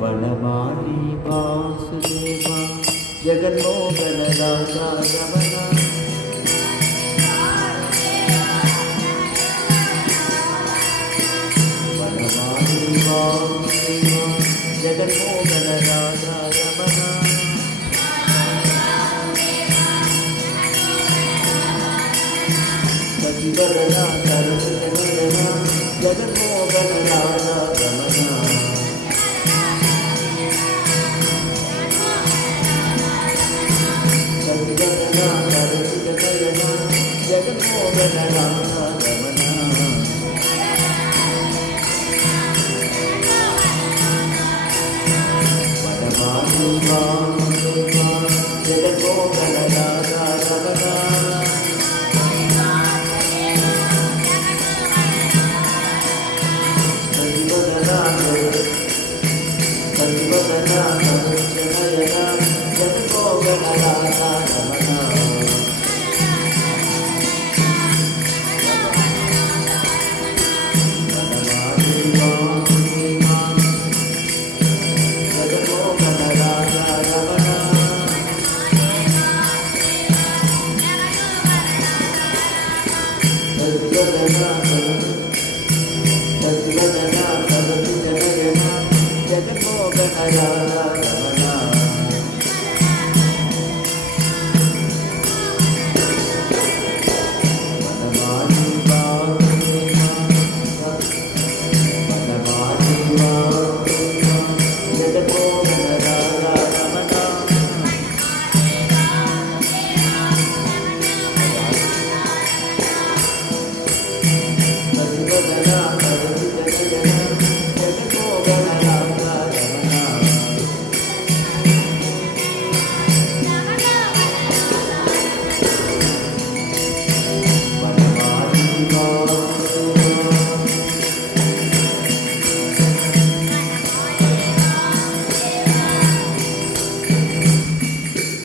वनमाली Vasudeva Jaganmohan राजा रमण वनमाली Vasudeva Jaganmohan राजा रमण सचिवदना सर्वजनना Jaganmohan राजा रमण Jaganmohan राजा रमण वनमाली Vasudeva Jaganmohan राजा रमण सचिवदना सर्वजनना Jaganmohan राजा रमण Jaganmohan राजा